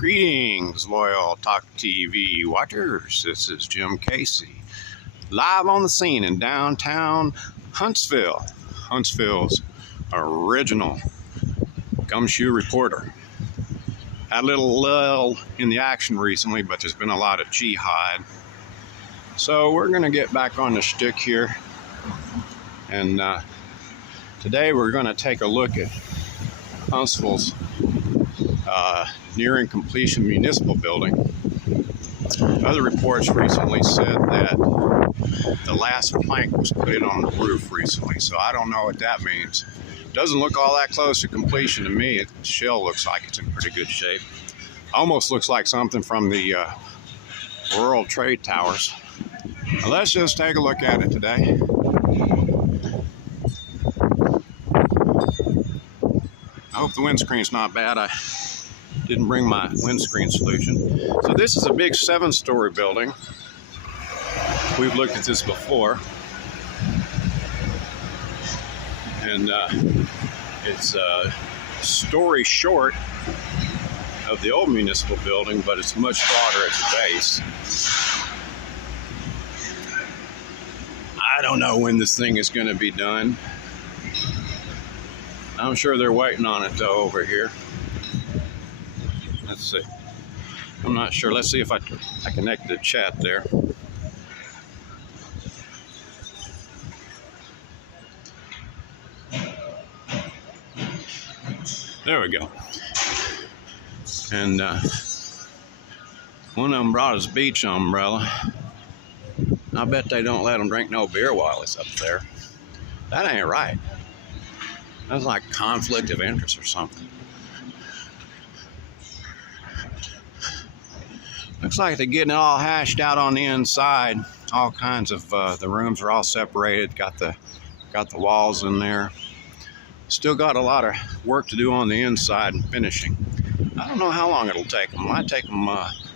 Greetings, loyal Talk TV watchers. This is Jim Casey, live on the scene in downtown Huntsville. Huntsville's original gumshoe reporter. Had a little lull in the action recently, but there's been a lot of jihad. So we're going to get back on the shtick here. And today we're going to take a look at Huntsville's nearing completion municipal building. Other reports recently said that the last plank was put in on the roof recently, so I don't know what that means. Doesn't look all that close to completion to me. The shell looks like it's in pretty good shape. Almost looks like something from the World Trade Towers. Now let's just take a look at it today. I hope the windscreen's not bad. I didn't bring my windscreen solution. So this is a big 7-story building. We've looked at this before. And it's a story short of the old municipal building, but it's much broader at the base. I don't know when this thing is going to be done. I'm sure they're waiting on it though over here. Let's see. I'm not sure. Let's see if I connect the chat there. There we go. And one of them brought his beach umbrella. I bet they don't let him drink no beer while he's up there. That ain't right. That's like conflict of interest or something. Looks like they're getting it all hashed out on the inside. All kinds of the rooms are all separated. Got the walls in there. Still got a lot of work to do on the inside and finishing. I don't know how long it'll take them. It might take them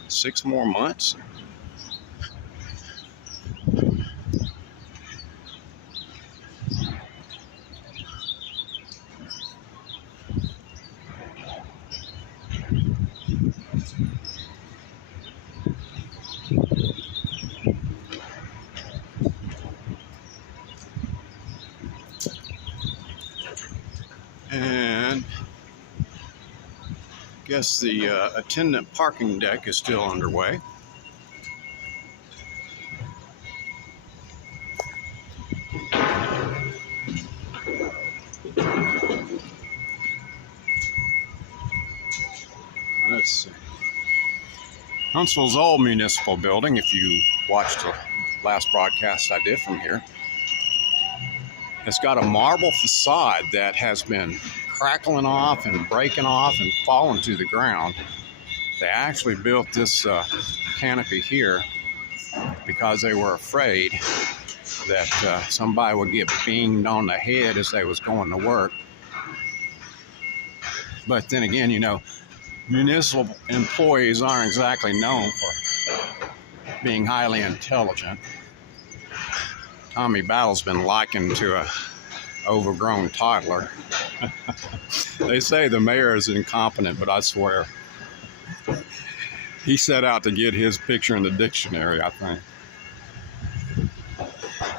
6 more months. And I guess the attendant parking deck is still underway. Let's see. Huntsville's old municipal building, if you watched the last broadcast I did from here, it's got a marble facade that has been crackling off and breaking off and falling to the ground. They actually built this canopy here because they were afraid that somebody would get binged on the head as they was going to work. But then again, you know, municipal employees aren't exactly known for being highly intelligent. Tommy Battle's been likened to a overgrown toddler. They say the mayor is incompetent, but I swear he set out to get his picture in the dictionary, I think.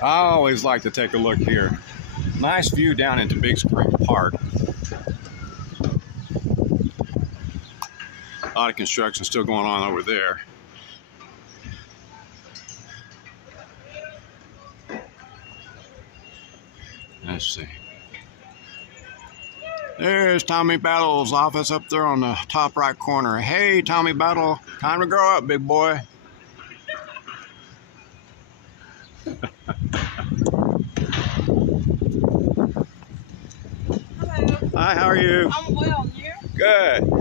I always like to take a look here. Nice view down into Big Spring Park. A lot of construction still going on over there. Let's see. There's Tommy Battle's office up there on the top right corner. Hey, Tommy Battle, time to grow up, big boy. Hello. Hi, how are you? I'm well, you? Good.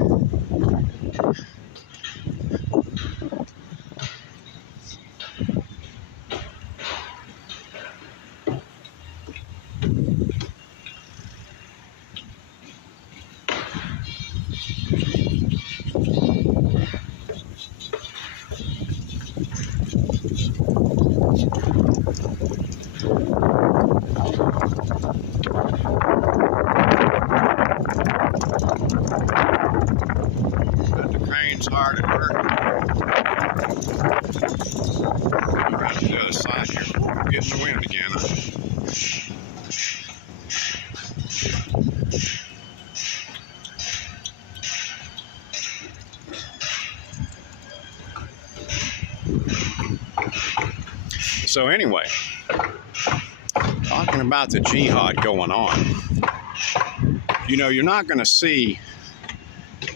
brain's hard at work. Around to the other side here. We're getting the wind again. So anyway, talking about the jihad going on, you know, you're not going to see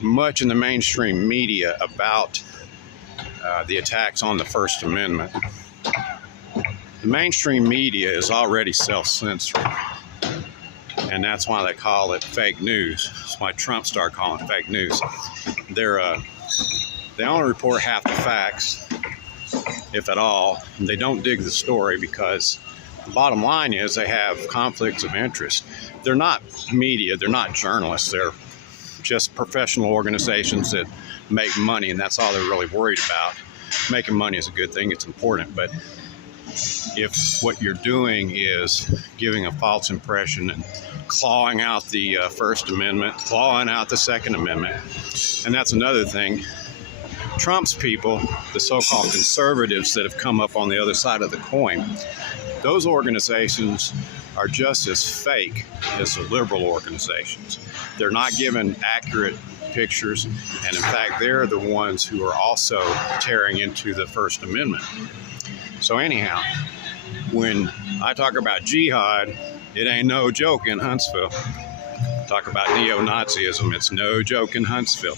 much in the mainstream media about the attacks on the First Amendment. The mainstream media is already self-censoring, and that's why they call it fake news. That's why Trump started calling it fake news. They only report half the facts, if at all. They don't dig the story because the bottom line is they have conflicts of interest. They're not media, they're not journalists, they're just professional organizations that make money, and that's all they're really worried about. Making money is a good thing, it's important, but if what you're doing is giving a false impression and clawing out the First Amendment, clawing out the Second Amendment, and that's another thing. Trump's people, the so-called conservatives that have come up on the other side of the coin, those organizations are just as fake as the liberal organizations. They're not given accurate pictures, and in fact, they're the ones who are also tearing into the First Amendment. So anyhow, when I talk about jihad, it ain't no joke in Huntsville. Talk about neo-Nazism, it's no joke in Huntsville.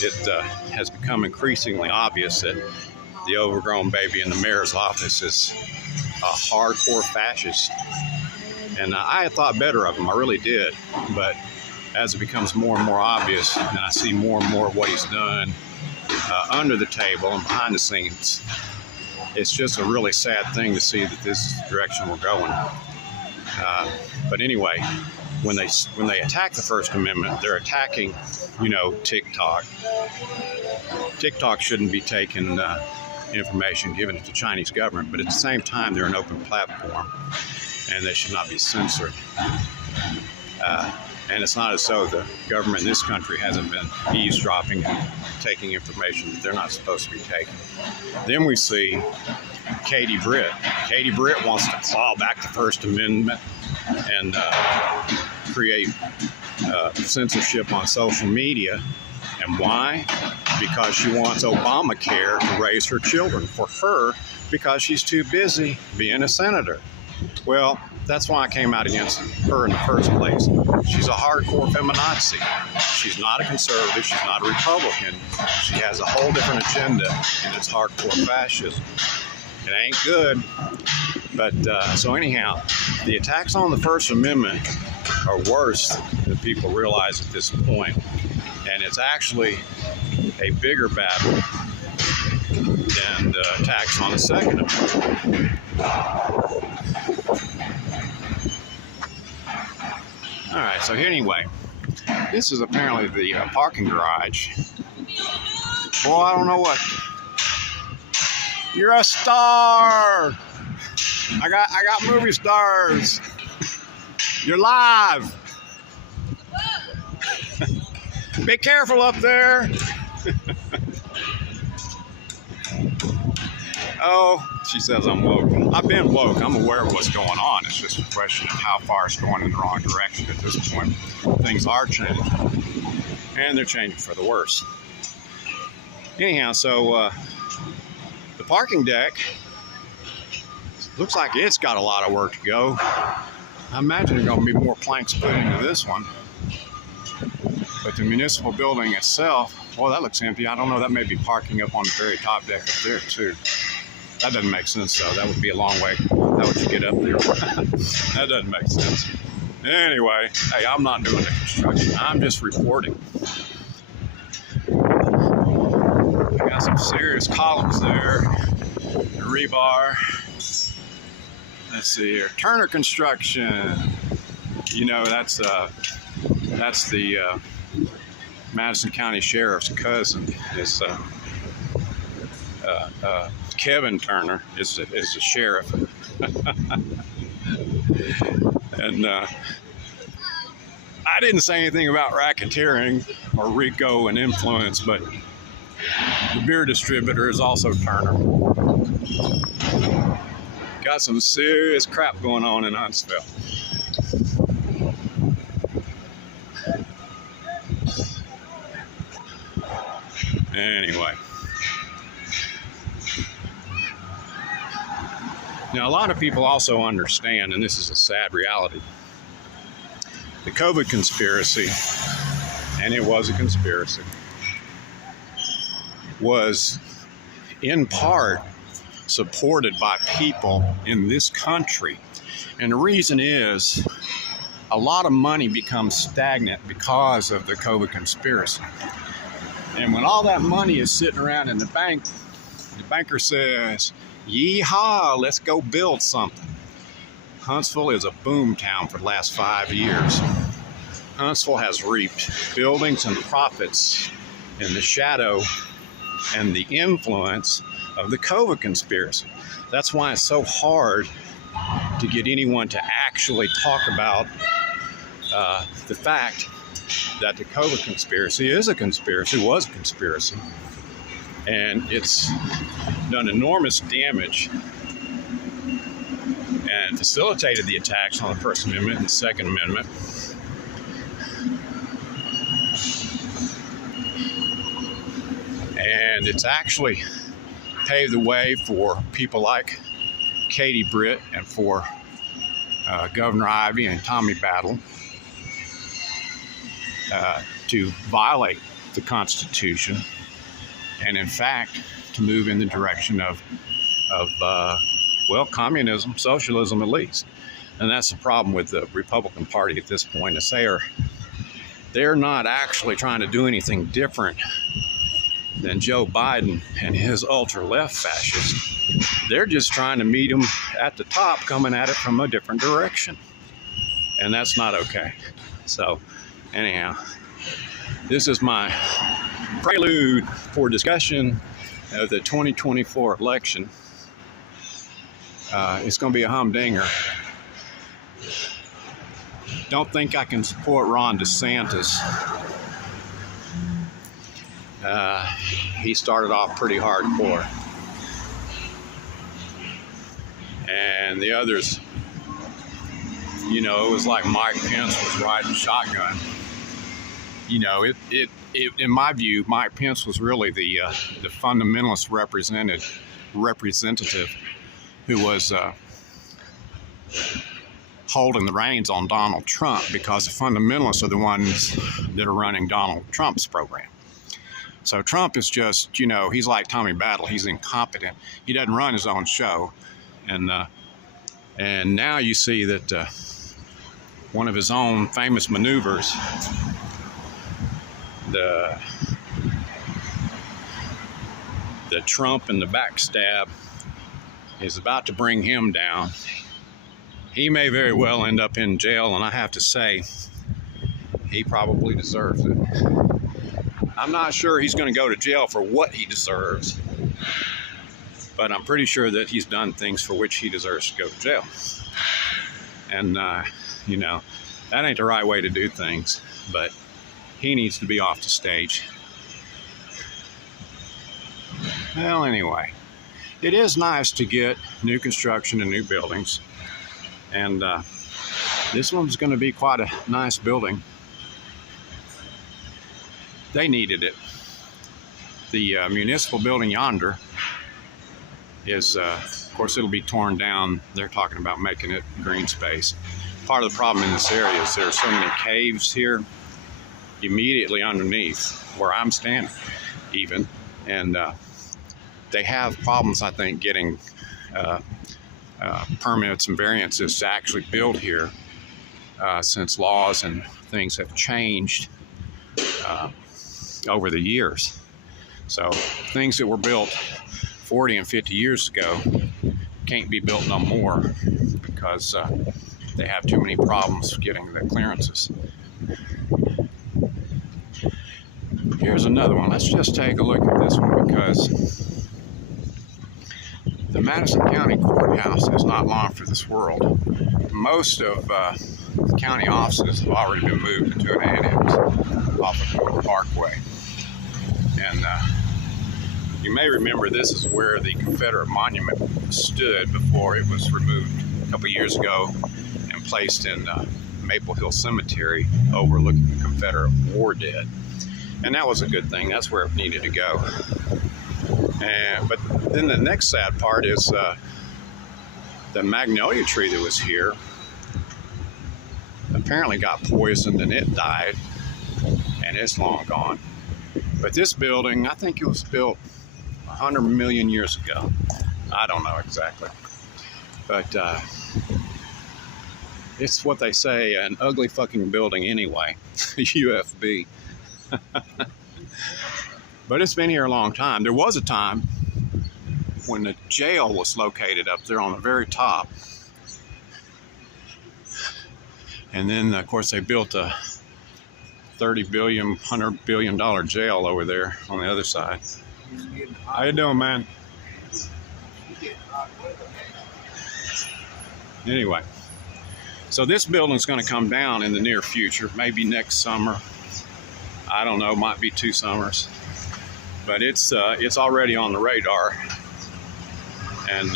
It has become increasingly obvious that the overgrown baby in the mayor's office is a hardcore fascist. And I had thought better of him, I really did. But as it becomes more and more obvious, and I see more and more of what he's done under the table and behind the scenes, it's just a really sad thing to see that this is the direction we're going. But anyway, when they attack the First Amendment, they're attacking, you know, TikTok. TikTok shouldn't be taking information given to the Chinese government, but at the same time, they're an open platform, and they should not be censored. And it's not as though the government in this country hasn't been eavesdropping and taking information that they're not supposed to be taking. Then we see Katie Britt. Katie Britt wants to claw back the First Amendment and create censorship on social media. And why? Because she wants Obamacare to raise her children for her because she's too busy being a senator. Well, that's why I came out against her in the first place. She's a hardcore feminazi. She's not a conservative. She's not a Republican. She has a whole different agenda, and it's hardcore fascism. It ain't good. But so anyhow, the attacks on the First Amendment are worse than people realize at this point. And it's actually a bigger battle than the attacks on the Second Amendment. All right, so anyway, this is apparently the parking garage. Boy, I don't know what. You're a star. I got movie stars. You're live. Be careful up there. Oh, she says I'm woke. I've been woke. I'm aware of what's going on. It's just a question of how far it's going in the wrong direction at this point. Things are changing, and they're changing for the worse. Anyhow, so the parking deck looks like it's got a lot of work to go. I imagine there's going to be more planks put into this one. But the municipal building itself, well, that looks empty. I don't know, that may be parking up on the very top deck up there too. That doesn't make sense though. That would be a long way. How would you get up there? That doesn't make sense. Anyway, hey, I'm not doing the construction. I'm just reporting. I got some serious columns there. The rebar. Let's see here. Turner Construction. You know, that's the Madison County Sheriff's cousin. Is Kevin Turner is the sheriff. And I didn't say anything about racketeering or RICO and influence, but The beer distributor is also Turner. Got some serious crap going on in Huntsville. Anyway. Now, a lot of people also understand, and this is a sad reality, the COVID conspiracy, and it was a conspiracy, was in part supported by people in this country. And the reason is a lot of money becomes stagnant because of the COVID conspiracy. And when all that money is sitting around in the bank, the banker says, "Yeehaw, let's go build something." Huntsville is a boom town for the last 5 years. Huntsville has reaped buildings and profits in the shadow and the influence of the COVID conspiracy. That's why it's so hard to get anyone to actually talk about the fact that the COVID conspiracy is a conspiracy, was a conspiracy, and it's done enormous damage and facilitated the attacks on the First Amendment and the Second Amendment. And it's actually paved the way for people like Katie Britt and for Governor Ivey and Tommy Battle to violate the Constitution, and in fact to move in the direction of communism, socialism at least. And that's the problem with the Republican Party at this point, is they're not actually trying to do anything different than Joe Biden and his ultra-left fascists. They're just trying to meet them at the top, coming at it from a different direction. And that's not okay. So anyhow, this is my prelude for discussion of the 2024 election. It's going to be a humdinger. Don't think I can support Ron DeSantis. He started off pretty hardcore. And the others, it was like Mike Pence was riding shotgun. In my view, Mike Pence was really the fundamentalist representative who was holding the reins on Donald Trump, because the fundamentalists are the ones that are running Donald Trump's program. So Trump is just, he's like Tommy Battle. He's incompetent. He doesn't run his own show. And now you see that one of his own famous maneuvers, the Trump and the backstab, is about to bring him down. He may very well end up in jail, and I have to say, he probably deserves it. I'm not sure he's going to go to jail for what he deserves, but I'm pretty sure that he's done things for which he deserves to go to jail. And, that ain't the right way to do things, but he needs to be off the stage. Well, anyway, it is nice to get new construction and new buildings. And this one's going to be quite a nice building. They needed it. The municipal building yonder is, of course, it'll be torn down. They're talking about making it green space. Part of the problem in this area is there are so many caves here immediately underneath where I'm standing even. And they have problems, I think, getting permits and variances to actually build here since laws and things have changed over the years. So things that were built 40 and 50 years ago can't be built no more because they have too many problems getting the clearances. Here's another one. Let's just take a look at this one, because the Madison County Courthouse is not long for this world. Most of the county offices have already been moved into an annex off of North Parkway. And You may remember this is where the Confederate monument stood before it was removed a couple years ago and placed in Maple Hill Cemetery overlooking the Confederate war dead. And that was a good thing. That's where it needed to go. But then the next sad part is the magnolia tree that was here apparently got poisoned and it died, and it's long gone. But this building, I think it was built 100 million years ago. I don't know exactly. But it's what they say, an ugly fucking building anyway, UFB. But it's been here a long time. There was a time when the jail was located up there on the very top. And then, of course, they built a $30 billion, $100 billion jail over there on the other side. How you doing, man? Anyway, so this building's going to come down in the near future, maybe next summer. I don't know, might be 2 summers. But it's already on the radar. And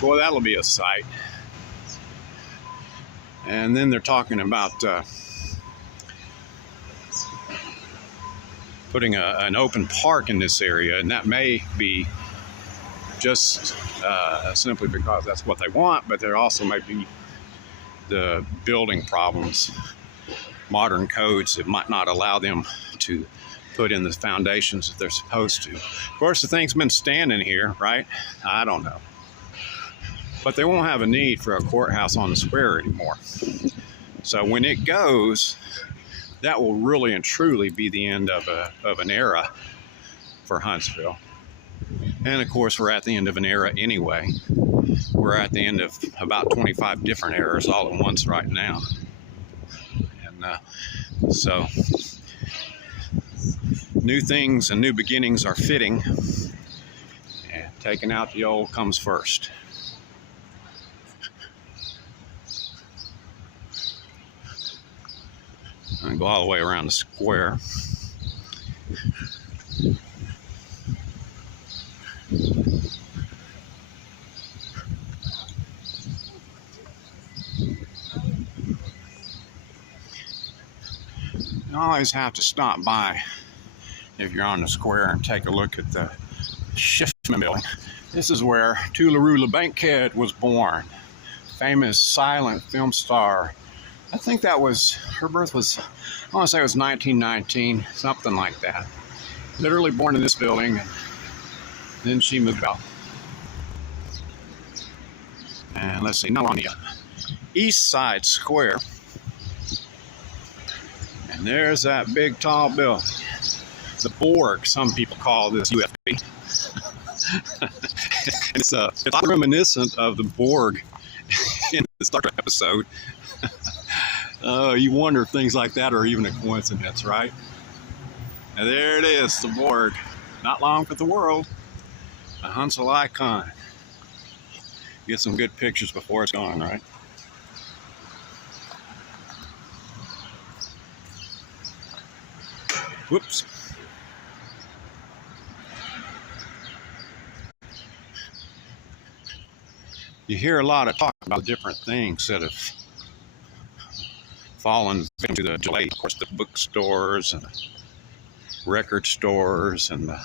boy, that'll be a sight. And then they're talking about putting an open park in this area, and that may be just simply because that's what they want, but there also may be the building problems, modern codes that might not allow them to put in the foundations that they're supposed to. Of course, the thing's been standing here, right? I don't know. But they won't have a need for a courthouse on the square anymore. So when it goes, that will really and truly be the end of an era for Huntsville. And of course, we're at the end of an era anyway. We're at the end of about 25 different eras all at once right now. And so new things and new beginnings are fitting, and taking out the old comes first. I'm gonna go all the way around the square. You always have to stop by if you're on the square and take a look at the Schiffman building. This is where Tularula Bankhead was born, famous silent film star. I think that was, her birth was, I want to say it was 1919, something like that. Literally born in this building, and then she moved out. And let's see, now on the east side square. And there's that big tall building. The Borg, some people call this UFB. It's reminiscent of the Borg in the Star Trek episode. You wonder if things like that are even a coincidence, right? And there it is, the Borg. Not long for the world. A Huntsville icon. Get some good pictures before it's gone, right? Whoops. You hear a lot of talk about different things that have fallen into the delay. Of course, the bookstores and the record stores and the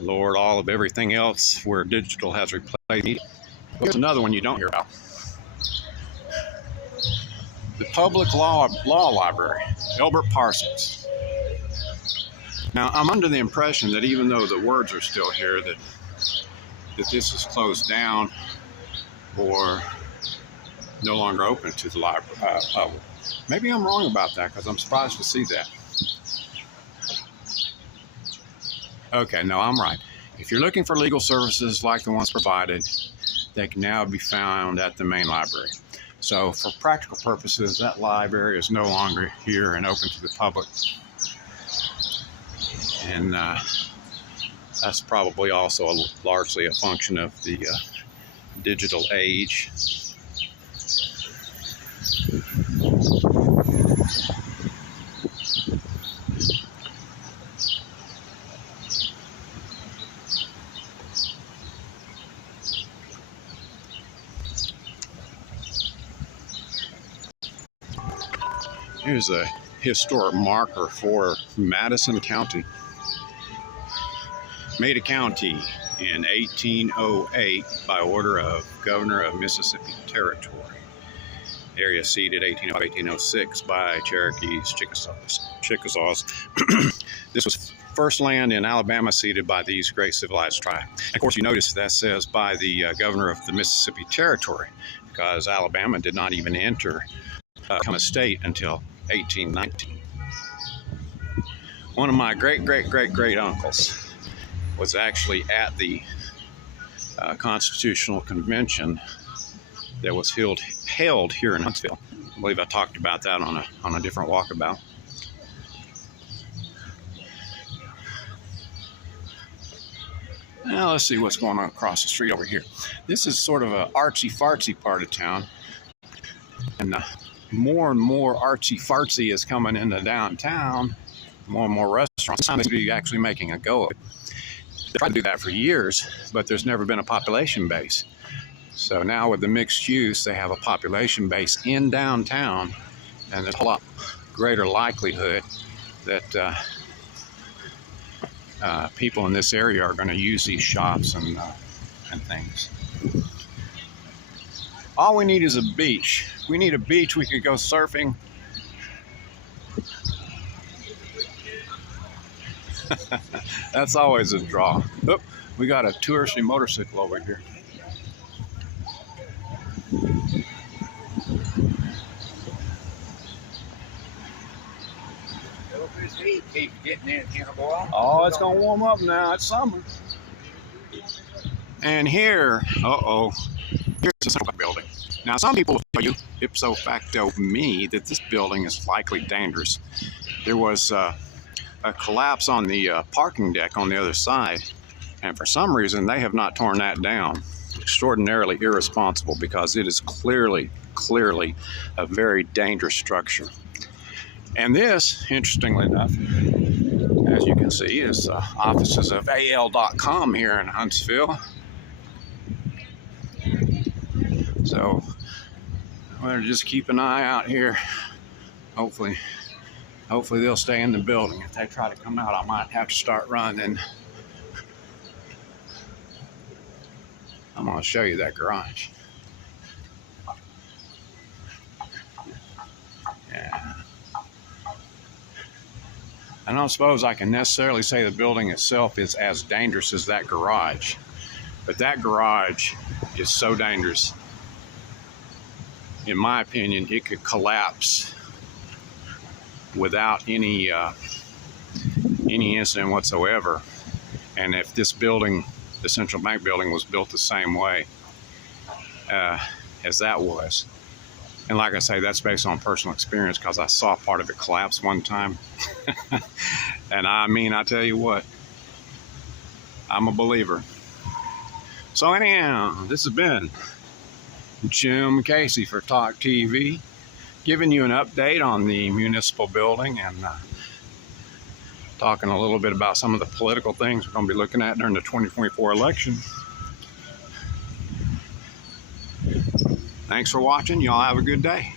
Lord, all of everything else where digital has replaced media. Here's another one you don't hear about. The Public Law Library, Elbert Parsons. Now, I'm under the impression that even though the words are still here, that this is closed down or no longer open to the library public. Maybe I'm wrong about that, because I'm surprised to see that. Okay, no, I'm right. If you're looking for legal services like the ones provided, they can now be found at the main library. So for practical purposes, that library is no longer here and open to the public. And that's probably also largely a function of the digital age. Here's a historic marker for Madison County. Made a county in 1808 by order of Governor of Mississippi Territory. Area ceded 1806 by Cherokees, Chickasaws. This was first land in Alabama ceded by these great civilized tribes. And of course, you notice that says by the Governor of the Mississippi Territory, because Alabama did not even enter become a state until 1819. One of my great uncles was actually at the Constitutional Convention that was held here in Huntsville. I believe I talked about that on a different walkabout. Now let's see what's going on across the street over here. This is sort of an artsy-fartsy part of town, and more and more artsy-fartsy is coming into downtown. More and more restaurants. Sometimes they're actually making a go of it. They tried to do that for years, but there's never been a population base. So now with the mixed use, they have a population base in downtown, and there's a lot greater likelihood that people in this area are going to use these shops and things. All we need is a beach. We need a beach. We could go surfing. That's always a draw. Oop, we got a touristy motorcycle over here. Oh, it's gonna warm up now. It's summer. And here, here's a central building. Now, some people will tell you, ipso facto me, that this building is likely dangerous. There was a collapse on the parking deck on the other side, and for some reason they have not torn that down. Extraordinarily irresponsible, because it is clearly a very dangerous structure. And this, interestingly enough, as you can see, is offices of AL.com here in Huntsville. So we'll just keep an eye out here. Hopefully they'll stay in the building. If they try to come out, I might have to start running. I'm going to show you that garage. Yeah. I don't suppose I can necessarily say the building itself is as dangerous as that garage, but that garage is so dangerous. In my opinion, it could collapse without any incident whatsoever. And if this building, the Central Bank building, was built the same way as that was, and like I say, that's based on personal experience, because I saw part of it collapse one time. And I mean, I tell you what, I'm a believer. So anyhow, this has been Jim Casey for Talk TV, giving you an update on the municipal building and talking a little bit about some of the political things we're going to be looking at during the 2024 election. Thanks for watching. Y'all have a good day.